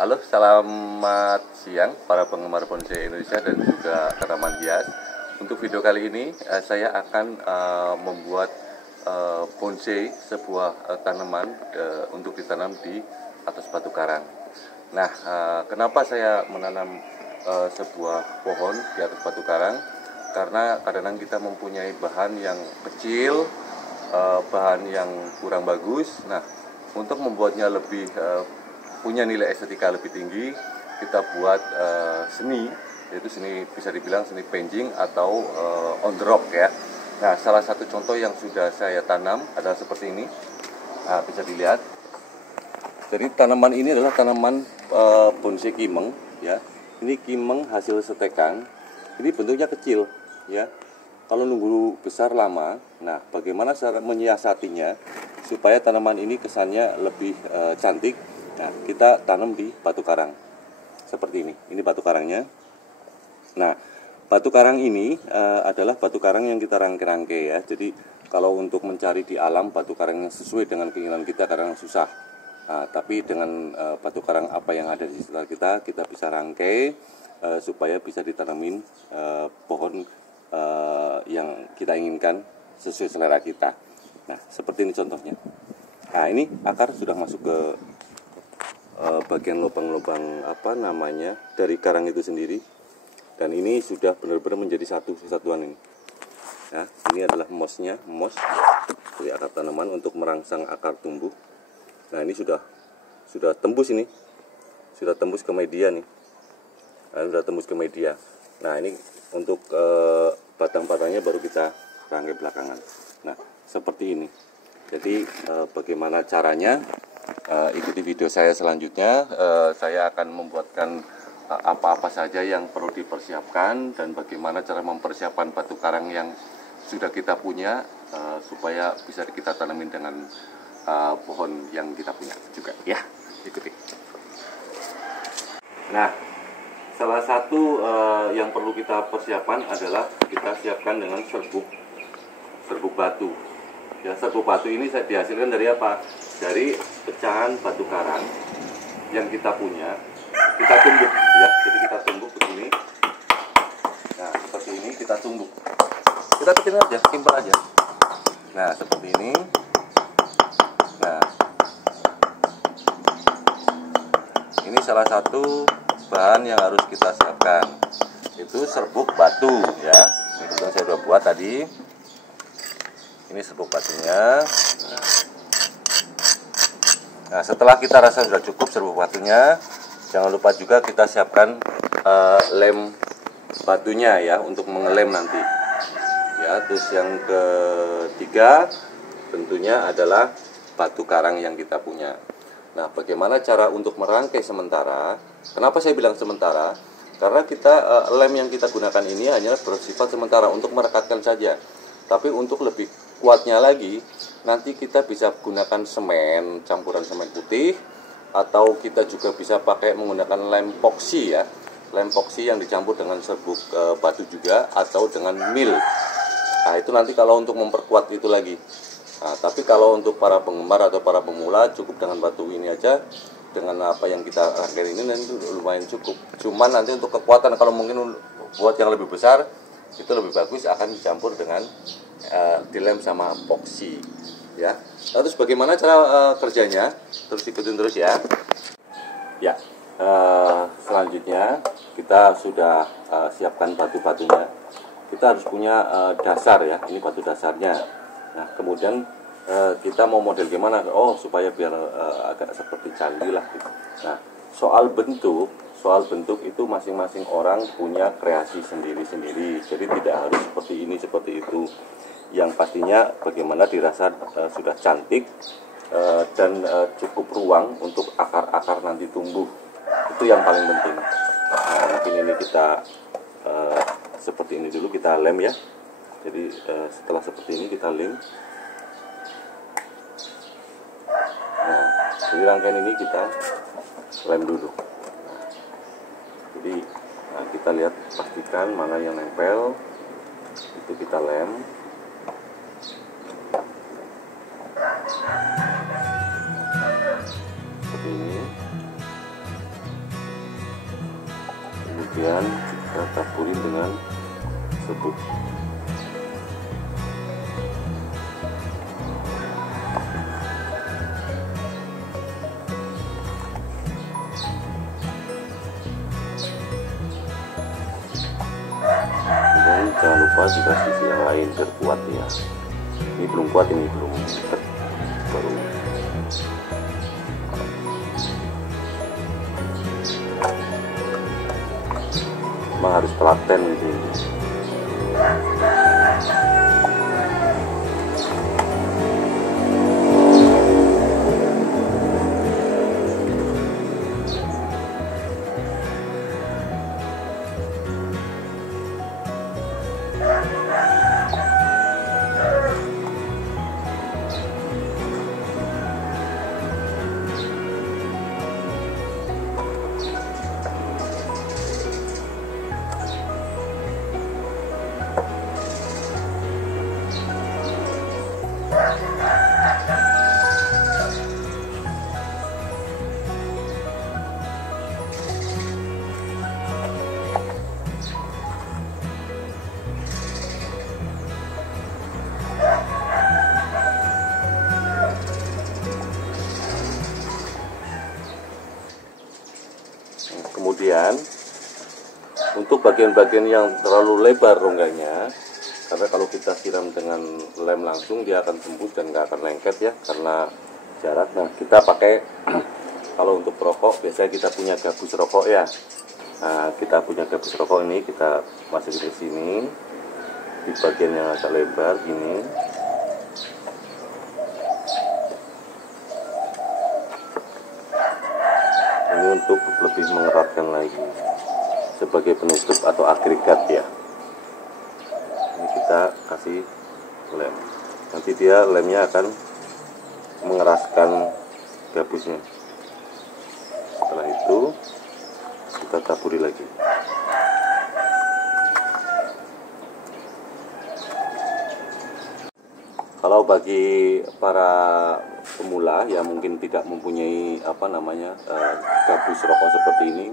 Halo, selamat siang para penggemar bonsai Indonesia dan juga tanaman hias. Untuk video kali ini saya akan membuat bonsai sebuah tanaman untuk ditanam di atas batu karang. Nah, kenapa saya menanam sebuah pohon di atas batu karang? Karena kadang-kadang kita mempunyai bahan yang kecil, bahan yang kurang bagus. Nah, untuk membuatnya lebih punya nilai estetika lebih tinggi, kita buat seni, yaitu seni, bisa dibilang seni painting atau on the rock ya. Nah, salah satu contoh yang sudah saya tanam adalah seperti ini. Nah, bisa dilihat. Jadi tanaman ini adalah tanaman bonsai kimeng ya. Ini kimeng hasil setekan. Ini bentuknya kecil ya. Kalau nunggu besar lama. Nah, bagaimana cara menyiasatinya supaya tanaman ini kesannya lebih cantik? Nah, kita tanam di batu karang seperti ini. Ini batu karangnya. Nah, batu karang ini adalah batu karang yang kita rangkai-rangkai ya. Jadi kalau untuk mencari di alam batu karang yang sesuai dengan keinginan kita kadang susah. Nah, tapi dengan batu karang apa yang ada di sekitar kita bisa rangkai supaya bisa ditanamin pohon yang kita inginkan sesuai selera kita. Nah, seperti ini contohnya. Nah, ini akar sudah masuk ke bagian lubang-lubang dari karang itu sendiri, dan ini sudah benar-benar menjadi satu kesatuan ini. Nah, ini adalah mos dari akar tanaman untuk merangsang akar tumbuh. Nah, ini sudah tembus ini, sudah tembus ke media nih. Nah, sudah tembus ke media. Nah, ini untuk batang-batangnya baru kita rangkai belakangan. Nah, seperti ini. Jadi bagaimana caranya? Ikuti video saya selanjutnya. Saya akan membuatkan apa-apa saja yang perlu dipersiapkan dan bagaimana cara mempersiapkan batu karang yang sudah kita punya supaya bisa kita tanamin dengan pohon yang kita punya juga ya. Ikuti. Nah, salah satu yang perlu kita persiapkan adalah kita siapkan dengan serbuk batu. Ya, serbuk batu ini saya dihasilkan dari apa? Dari pecahan batu karang yang kita punya, kita tumbuk ya. Jadi kita tumbuk begini. Nah, seperti ini kita tumbuk. Kita bikin aja, simpel aja. Nah, seperti ini. Nah, ini salah satu bahan yang harus kita siapkan. Itu serbuk batu ya. Ini yang saya sudah buat tadi. Ini serbuk batunya. Nah, setelah kita rasa sudah cukup serbuk batunya, jangan lupa juga kita siapkan lem batunya ya, untuk mengelem nanti. Ya, terus yang ketiga tentunya adalah batu karang yang kita punya. Nah, bagaimana cara untuk merangkai sementara? Kenapa saya bilang sementara? Karena lem yang kita gunakan ini hanya bersifat sementara untuk merekatkan saja. Tapi untuk lebih kuatnya lagi, nanti kita bisa gunakan semen, campuran semen putih, atau kita juga bisa pakai menggunakan lem epoxy ya. Lem epoxy yang dicampur dengan serbuk batu juga, atau dengan mil. Nah, itu nanti kalau untuk memperkuat itu lagi. Nah, tapi kalau untuk para penggemar atau para pemula, cukup dengan batu ini aja. Dengan apa yang kita rangkai ini nanti lumayan cukup. Cuman nanti untuk kekuatan, kalau mungkin buat yang lebih besar, itu lebih bagus akan dicampur dengan dilem sama epoxy ya. Terus bagaimana cara kerjanya? Terus ikutin terus ya. Ya, selanjutnya kita sudah siapkan batu-batunya. Kita harus punya dasar ya. Ini batu dasarnya. Nah, kemudian kita mau model gimana? Oh, supaya biar agak seperti candi lah gitu. Nah, soal bentuk itu masing-masing orang punya kreasi sendiri-sendiri. Jadi tidak harus seperti ini, seperti itu. Yang pastinya bagaimana dirasa sudah cantik dan cukup ruang untuk akar-akar nanti tumbuh. Itu yang paling penting. Nah, mungkin ini kita seperti ini dulu, kita lem ya. Jadi setelah seperti ini kita lem. Nah, jadi rangkaian ini kita lem dulu. Jadi kita lihat, pastikan mana yang nempel, itu kita lem. Seperti ini. kemudian kita taburin dengan serbuk. Dan jangan lupa dikasih sisi yang lain biar kuat ya. Ini belum kuat, ini belum baru. Memang harus telaten gitu. Kemudian untuk bagian-bagian yang terlalu lebar rongganya, karena kalau kita siram dengan lem langsung dia akan tembus dan nggak akan lengket ya karena jarak. Nah, kita pakai kalau untuk rokok biasanya kita punya gabus rokok ya. Nah, kita punya gabus rokok ini kita masukin ke sini di bagian yang agak lebar gini. Ini untuk lebih mengeratkan lagi sebagai penutup atau agregat ya. Ini kita kasih lem. Nanti dia lemnya akan mengeraskan gabusnya. Setelah itu kita taburi lagi. Kalau bagi para pemula yang mungkin tidak mempunyai gabus rokok seperti ini,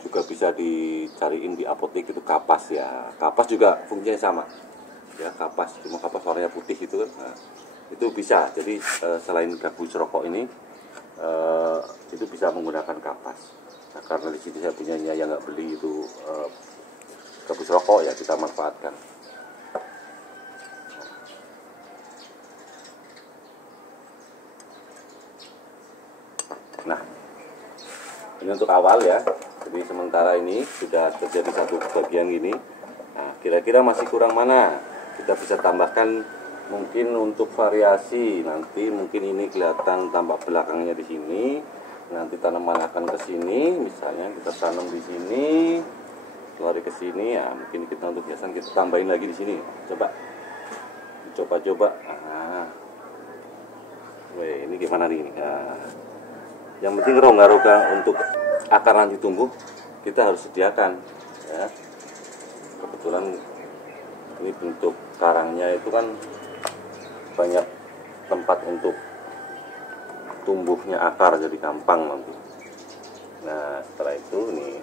juga bisa dicariin di apotek itu kapas ya. Kapas juga fungsinya sama ya, kapas, cuma kapas warnanya putih itu kan. Nah, itu bisa. Jadi selain gabus rokok ini itu bisa menggunakan kapas. Nah, karena di sini saya punyanya yang nggak beli itu gabus rokok ya, kita manfaatkan. Nah, ini untuk awal ya. Jadi sementara ini sudah terjadi satu bagian gini. Nah, kira-kira masih kurang mana? Kita bisa tambahkan mungkin untuk variasi. Nanti mungkin ini kelihatan tampak belakangnya di sini. Nanti tanaman akan ke sini. Misalnya kita tanam di sini, lari ke sini ya. Mungkin kita untuk hiasan kita tambahin lagi di sini. Coba. Nah, ini gimana nih? Nah, yang penting rongga-rongga untuk akar nanti tumbuh kita harus sediakan ya. Kebetulan ini bentuk karangnya itu kan banyak tempat untuk tumbuhnya akar, jadi gampang nanti. Nah, setelah itu nih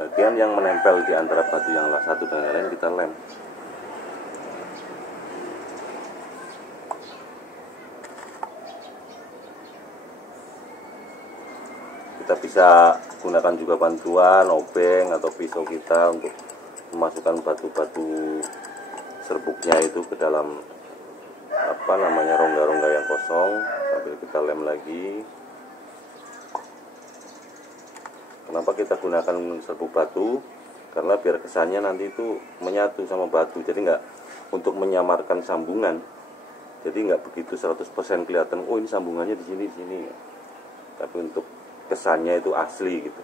bagian yang menempel di antara batu yang satu dan yang lain kita lem. Kita bisa gunakan juga bantuan obeng atau pisau kita untuk memasukkan batu-batu serbuknya itu ke dalam rongga-rongga yang kosong sambil kita lem lagi. Kenapa kita gunakan serbuk batu? Karena biar kesannya nanti itu menyatu sama batu, jadi nggak untuk menyamarkan sambungan. Jadi nggak begitu 100% kelihatan, oh ini sambungannya di sini. Tapi untuk kesannya itu asli gitu.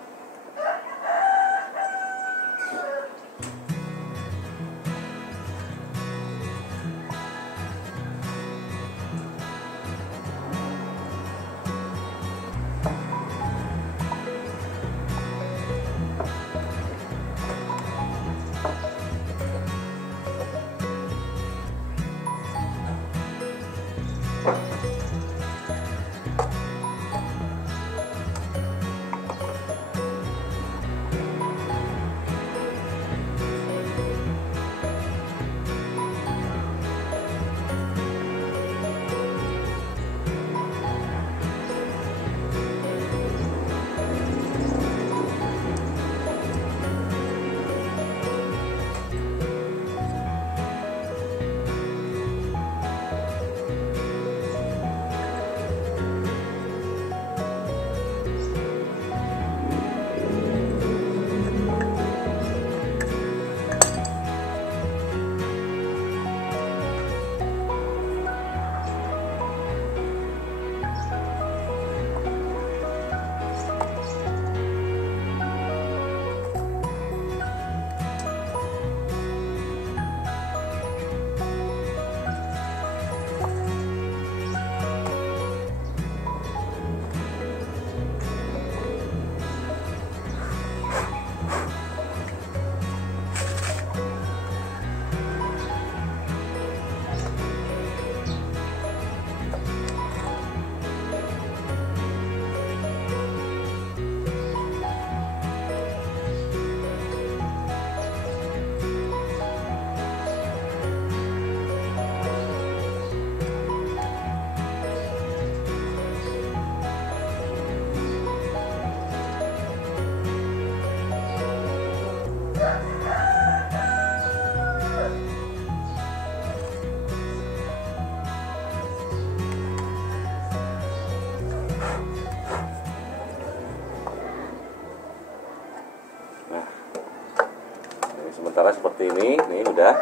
sementara seperti ini, nih udah.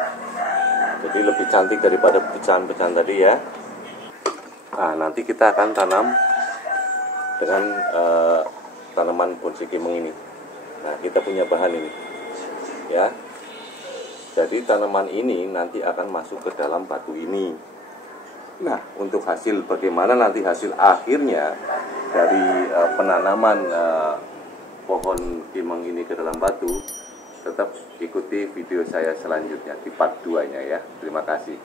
Jadi lebih cantik daripada pecahan-pecahan tadi ya. Nah, nanti kita akan tanam dengan tanaman bonsai kimeng ini. Nah, kita punya bahan ini, ya. Jadi tanaman ini nanti akan masuk ke dalam batu ini. Nah, untuk hasil bagaimana nanti hasil akhirnya dari penanaman pohon kimeng ini ke dalam batu, tetap ikuti video saya selanjutnya di part 2-nya ya. Terima kasih.